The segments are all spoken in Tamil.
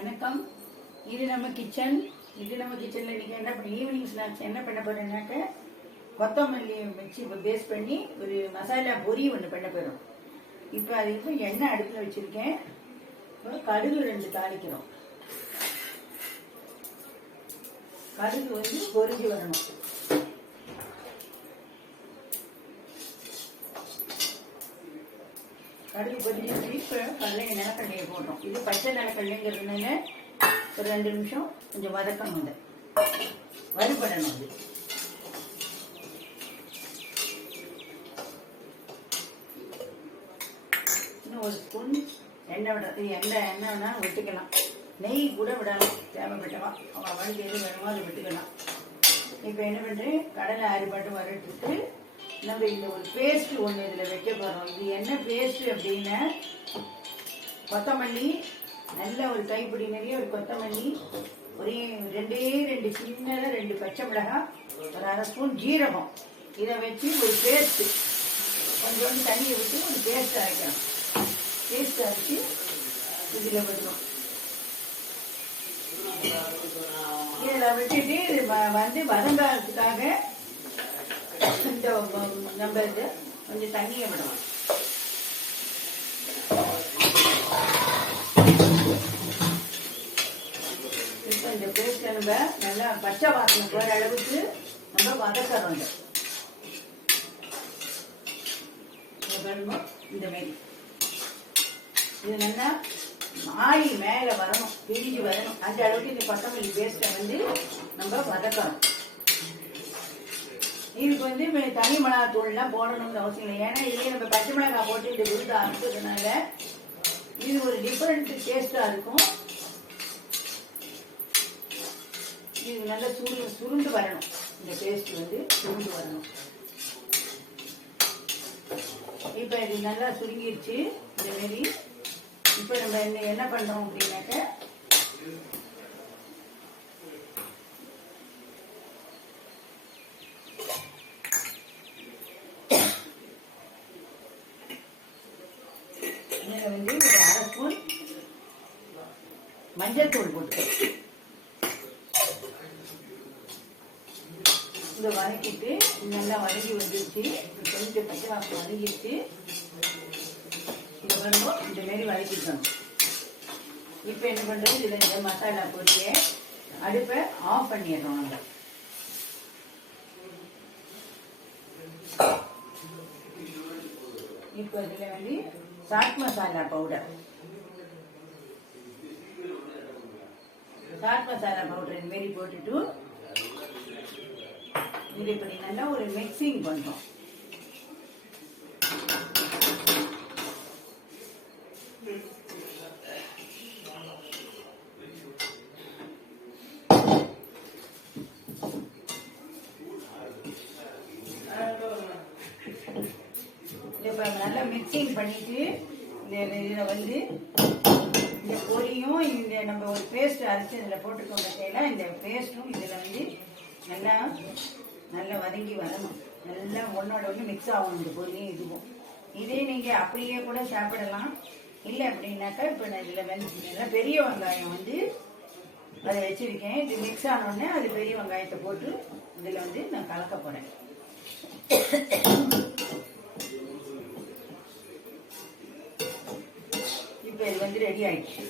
வணக்கம். இது நம்ம கிச்சன் இது நம்ம கிச்சனில் இன்றைக்கி என்ன பண்ணி ஈவினிங் ஸ்நாக்ஸ் என்ன பண்ண போகிறேன்னாக்க கொத்தமல்லி வச்சு பேஸ் பண்ணி ஒரு மசாலா பொரி ஒன்று பண்ண போயிடும் இப்போ அதுக்கு எண்ணெய் அடுப்பில் வச்சுருக்கேன். கடுகு ரெண்டு தாளிக்கிறோம். கடுகு வந்து பொரிஞ்சு வரணும். கடுகு பதிலி இப்போ கடலை நிலக்கடலையை போடுறோம் இது பச்சை நிலக்கடலைங்கிறதுனால ஒரு ரெண்டு நிமிஷம் கொஞ்சம் வதக்கணும் அதை வறுபடணும் அது இன்னும் ஒரு ஸ்பூன் எண்ணெய் விட எண்ணெய் எண்ணெய் வேணாலும் விட்டுக்கலாம். நெய் கூட விடலாம் தேவைப்பட்டவா. அவங்க அவளுக்கு எது வேணுமோ அதை விட்டுக்கலாம். இப்போ என்ன பண்ணுறேன் கடலை அரிபாட்டு வறுத்துட்டு நம்ம இந்த ஒரு பேஸ்ட் ஒன்று இதில் வைக்க போகிறோம் இது என்ன பேஸ்ட் அப்படின்னா? கொத்தமல்லி நல்ல ஒரு கைப்பிடி நிறைய ஒரு கொத்தமல்லி ஒரே ரெண்டே ரெண்டு சின்னதாக ரெண்டு பச்சை மிளகாய் ஒரு அரை ஸ்பூன் ஜீரகம். இதை வச்சு ஒரு பேஸ்ட்டு கொஞ்சோண்டு தண்ணியை விட்டு ஒரு பேஸ்ட் அரைக்கணும். பேஸ்ட் அரைச்சி இதில் விடணும். இதில் விட்டுட்டு இது வ- வந்து வதங்காததுக்காக இந்த நம்ம இது கொஞ்சம் தண்ணியை விடணும். இப்போ இந்த பேஸ்ட்டை நம்ம நல்லா பச்சை வாசனை போகிற அளவுக்கு நம்ம வதக்கிறோம் பாருங்க, இந்த மாதிரி. இது நல்லா ஆயில் மேலே வரணும் பிரிஞ்சு வரணும். அந்த அளவுக்கு இந்த கொத்தமல்லி பேஸ்ட்டை வந்து நம்ம வதக்கிறோம் இதுக்கு வந்து தனி மிளகாய் தூள்லாம் போடணும்னு அவசியம் இல்லை. ஏன்னா இதே நம்ம பச்சை மிளகாய் போட்டு இந்த விருது அரைச்சதுனால இது ஒரு டிஃப்ரெண்ட் டேஸ்டாக இருக்கும். இது நல்லா சுரு சுருண்டு வரணும். இந்த டேஸ்ட் வந்து சுருண்டு வரணும். இப்போ இது நல்லா சுருங்கிடுச்சு இந்த மாரி. இப்போ நம்ம என்ன என்ன பண்ணுறோம் அப்படின்னாக்க இதில் வந்து ஒரு அரை ஸ்பூன் மஞ்சள் தூள் போட்டு. இந்த வதக்கிட்டு நல்லா வதங்கி வந்துருச்சு. கொஞ்சம் பச்சை வாசம் வதங்கிடுச்சு இதை வரும்போது இந்த மாரி வதக்கிக்கணும். இப்போ என்ன பண்ணுறது இதில் இந்த மசாலா போட்டு அடுப்பை ஆஃப் பண்ணிடுறோம் நம்ம. இப்போ இதில் வந்து சாட் மசாலா பவுடர் சாட் மசாலா பவுடர் இந்த மாரி போட்டுட்டு இது இப்படி நல்லா ஒரு மிக்சிங் பண்ணுறோம் இப்போ நல்லா மிக்சிங் பண்ணிட்டு இந்த இதில் வந்து இந்த பொரியும் இந்த நம்ம ஒரு பேஸ்ட் அரைச்சி இதில் போட்டுக்கோங்க செய்யலாம் இந்த பேஸ்ட்டும் இதில் வந்து நல்லா நல்லா வதங்கி வரணும். நல்லா ஒன்றோட ஒன்று மிக்ஸ் ஆகும் இந்த பொரியும் இதுவும். இதே நீங்கள் அப்படியே கூட சாப்பிடலாம். இல்லை அப்படின்னாக்கா இப்போ நான் இதில் வந்து நல்லா பெரிய வெங்காயம் வந்து அதை வச்சுருக்கேன். இது மிக்ஸ் ஆனோடனே அது பெரிய வெங்காயத்தை போட்டு இதில் வந்து நான் கலக்க போகிறேன் இப்போ இது வந்து ரெடி ஆயிடுச்சு.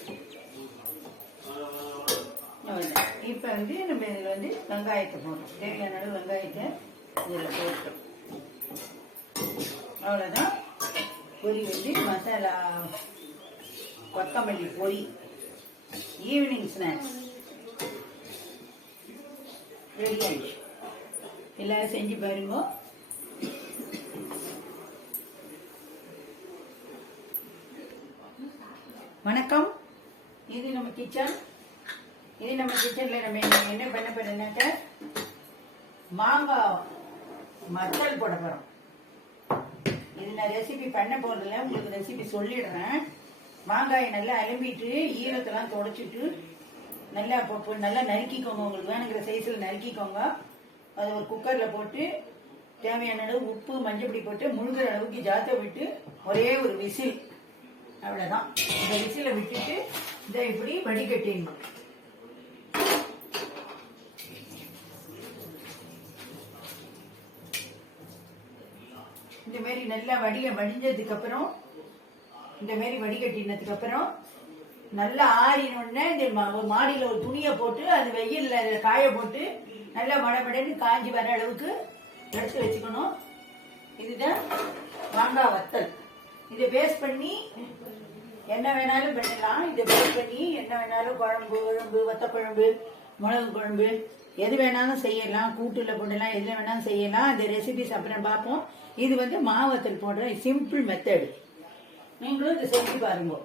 இப்போ வந்து நம்ம இதில் வந்து வெங்காயத்தை போடுறோம் தேவையான அளவு வெங்காயத்தை இதில் போட்டோம் அவ்வளோதான் பொரி வந்து மசாலா கொத்தமல்லி பொரி ஈவினிங் ஸ்நாக்ஸ் ரெடி ஆயிடுச்சு. எல்லோரும் செஞ்சு பாருங்க. வணக்கம். இது நம்ம கிச்சன் இது நம்ம கிச்சனில் நம்ம என்ன- பண்ண போறோம்னாக்க மாங்காய் மத்தல் போட போகிறோம் இது நான் ரெசிபி பண்ண போகிறதில்ல உங்களுக்கு ரெசிபி சொல்லிடுறேன். மாங்காயை நல்லா அலம்பிட்டு ஈரத்தெல்லாம் தொடச்சிட்டு நல்லா பொ- நல்லா நறுக்கிக்கோங்க உங்களுக்கு வேணுங்கிற சைஸில் நறுக்கிக்கோங்க. அதை ஒரு குக்கரில் போட்டு தேவையான அளவு உப்பு மஞ்சப்பொடி போட்டு முழுகிற அளவுக்கு ஜாத்தை விட்டு ஒரே ஒரு விசில். அவ்வளோதான் இந்த விசில விட்டுட்டு இதை இப்படி வடிகட்டிடணும். இந்த மாதிரி நல்லா வடிய வடிஞ்சதுக்கு அப்புறம் இந்த மாதிரி வடிகட்டினதுக்கு அப்புறம் நல்லா ஆறினோடனே இந்த மா- மாடியில ஒரு துணியை போட்டு அது வெயில்ல காய போட்டு நல்லா மடமடன்னு காஞ்சி வர அளவுக்கு எடுத்து வச்சுக்கணும். இதுதான் மாங்காய் வத்தல். இதை பேஸ்ட் பண்ணி என்ன வேணாலும் பண்ணலாம். இதை பேஸ்ட் பண்ணி என்ன வேணாலும் குழம்பு குழம்பு வத்த குழம்பு மிளகு குழம்பு எது வேணாலும் செய்யலாம். கூட்டுல போடலாம் எதுல வேணாலும் செய்யலாம். அந்த ரெசிபிஸ் அப்புறம் பார்ப்போம். இது வந்து மாவத்தில் போடுற சிம்பிள் மெத்தடு நீங்களும் இதை செஞ்சு பாருங்க.